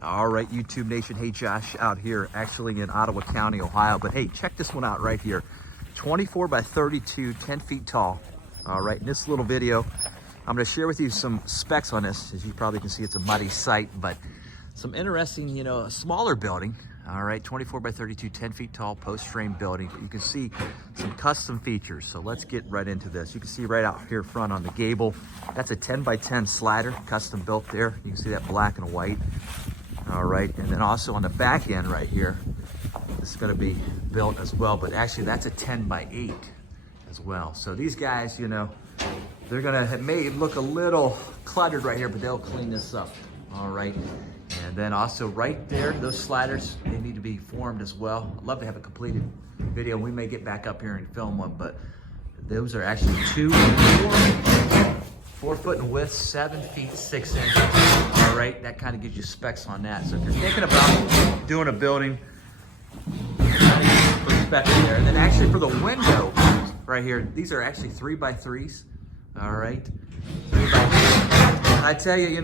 All right, YouTube Nation. Hey, Josh out here actually in Ottawa County, Ohio. But hey, check this one out right here. 24 by 32, 10 feet tall. All right, in this little video, I'm gonna share with you some specs on this. As you probably can see, it's a muddy site, but some interesting, a smaller building. All right, 24 by 32, 10 feet tall, post frame building. But you can see some custom features. So let's get right into this. You can see right out here front on the gable, that's a 10 by 10 slider, custom built there. You can see that black and white. All right, and then also on the back end right here, this is gonna be built as well, but actually that's a 10 by 8 as well. So these guys, they're gonna have made look a little cluttered right here, but they'll clean this up. All right, and then also right there, those sliders, they need to be formed as well. I'd love to have a completed video. We may get back up here and film one, but those are actually 4 foot in width, 7 feet 6 inches. All right, that kind of gives you specs on that. So if you're thinking about doing a building, perspective there. And then actually for the window right here, these are actually 3 by 3s. All right, 3 by 3. And I tell you,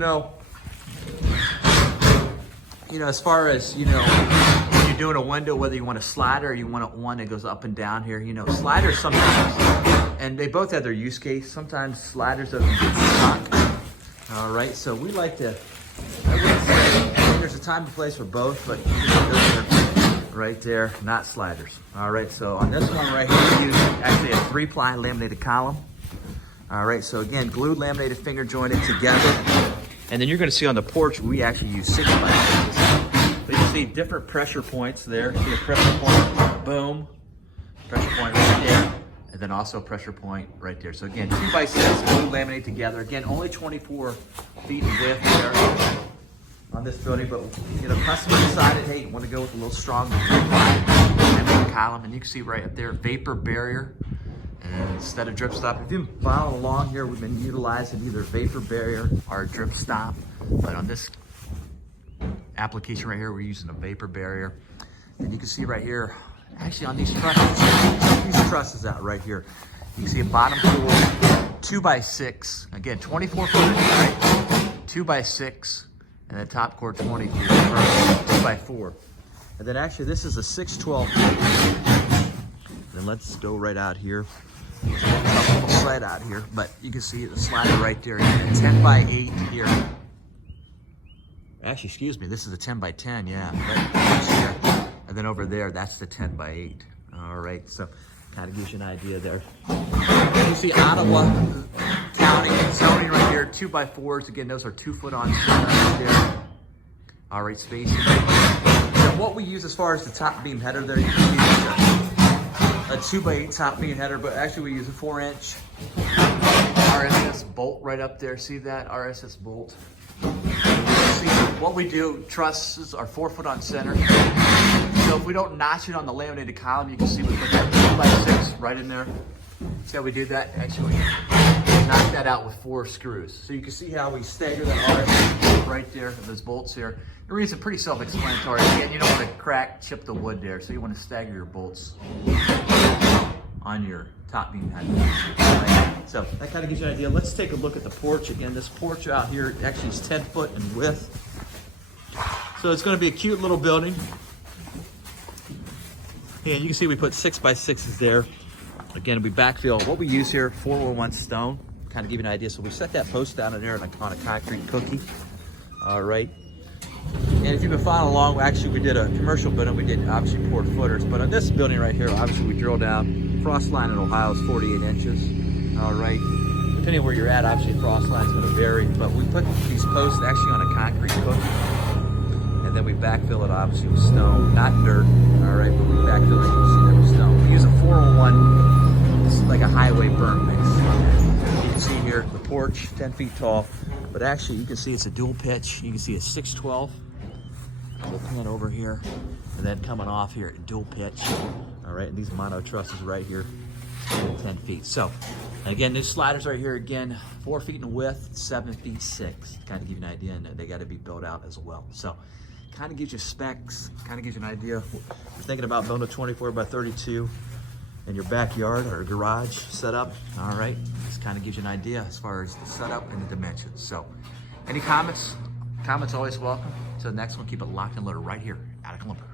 as far as when you're doing a window, whether you want a slider or you want one that goes up and down here, sliders sometimes, and they both have their use case. Sometimes sliders are stuck. All right, so we like to. I would say there's a time and place for both, but right there, not sliders. All right, so on this one right here, we use actually a 3-ply laminated column. All right, so again, glued laminated finger jointed together. And then you're gonna see on the porch, we actually use 6 by 6. But you can see different pressure points there. See a pressure point, boom. Pressure point right there. And then also a pressure point right there. So again, 2 by 6, glued laminated together. Again, only 24 feet in width there on this building, but customer decided, hey, you want to go with a little stronger laminated column, and you can see right up there, vapor barrier. And instead of drip stop, if you've been following along here, we've been utilizing either vapor barrier or a drip stop. But on this application right here, we're using a vapor barrier. And you can see right here, actually on these trusses out right here, you can see a bottom floor, 2 by 6. Again, 24 foot, right? 2 by 6, and then top core 23, 2 by 4. And then actually this is a 612. Then let's go right out here. Right out here, but you can see the slider right there. 10 by 8 here. Actually, excuse me, this is a 10 by 10, yeah. Right. And then over there, that's the 10 by 8. All right, so kind of gives you an idea there. You see Ottawa County zoning right here, 2 by 4s. Again, those are 2 foot on center right there. All right, spacing. So what we use as far as the top beam header there, you can see a 2 by 8 top beam header, but actually we use a 4-inch RSS bolt right up there. See that RSS bolt? See what we do, trusses are 4 foot on center. So if we don't notch it on the laminated column, you can see we put that 2 by 6 right in there. See how we do that? Actually, knock that out with 4 screws. So you can see how we stagger that RSS right there, those bolts here. The reason pretty self-explanatory. Again, you don't want to crack, chip the wood there, so you want to stagger your bolts on your top beam head. Right. So that kind of gives you an idea. Let's take a look at the porch again. This porch out here actually is 10 foot in width. So it's going to be a cute little building. And you can see we put 6 by 6s there. Again, we backfill. What we use here, 411 stone. Kind of give you an idea. So we set that post down in there on a concrete cookie. All right. And if you've been following along, actually we did a commercial building. We did obviously poured footers, but on this building right here, obviously we drilled down. Frost line in Ohio is 48 inches. All right. Depending on where you're at, obviously frost line is going to vary, but we put these posts actually on a concrete cookie, and then we backfill it obviously with stone, not dirt. All right, but we backfill it. You can see that with stone. We use a 401. This is like a highway burn mix. You can see here the porch, 10 feet tall. But actually, you can see it's a dual pitch. You can see a 612. We'll pan over here, and then coming off here, dual pitch. All right, and these mono trusses right here, 10 feet. So, again, these sliders right here, again, 4 feet in width, 7 feet 6. Kind of give you an idea, and they got to be built out as well. So, kind of gives you specs, kind of gives you an idea. If you're thinking about building a 24 by 32 in your backyard or garage setup, all right, this kind of gives you an idea as far as the setup and the dimensions. So any comments always welcome. to the next one. Keep it locked and loaded right here. Attica Lumber.